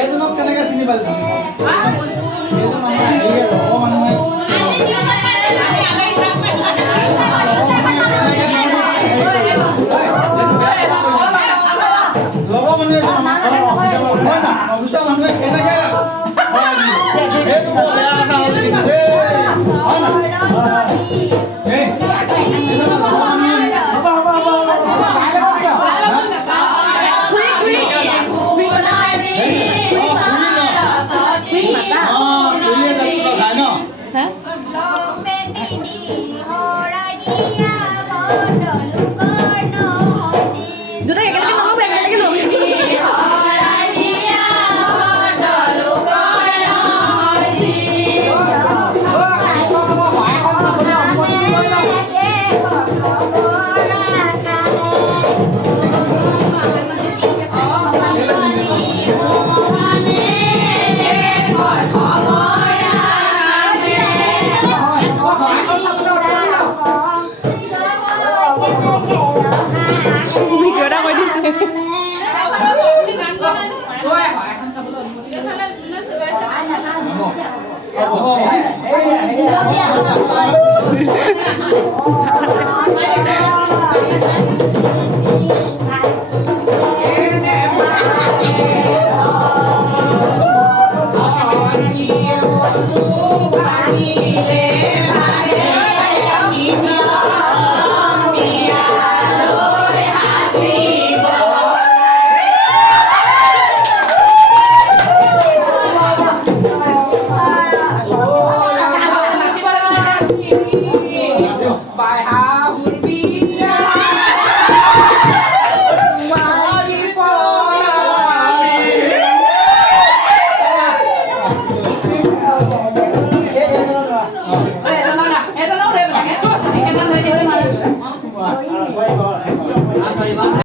এইজনক কেনেকৈ চিনি পালে তুমি? এইজন মানুহে আহিয়ে লগৰ মানুহে অফিচৰ মানুহে কেনেকৈ সেইটো বৰ বেয়া কথা হ'ল কিন্তু দেই। হয় না? দুটা একেলগে নহ'ব, একেলগে নহ'ব। ভিডিঅ' এটা কৰি দিছে।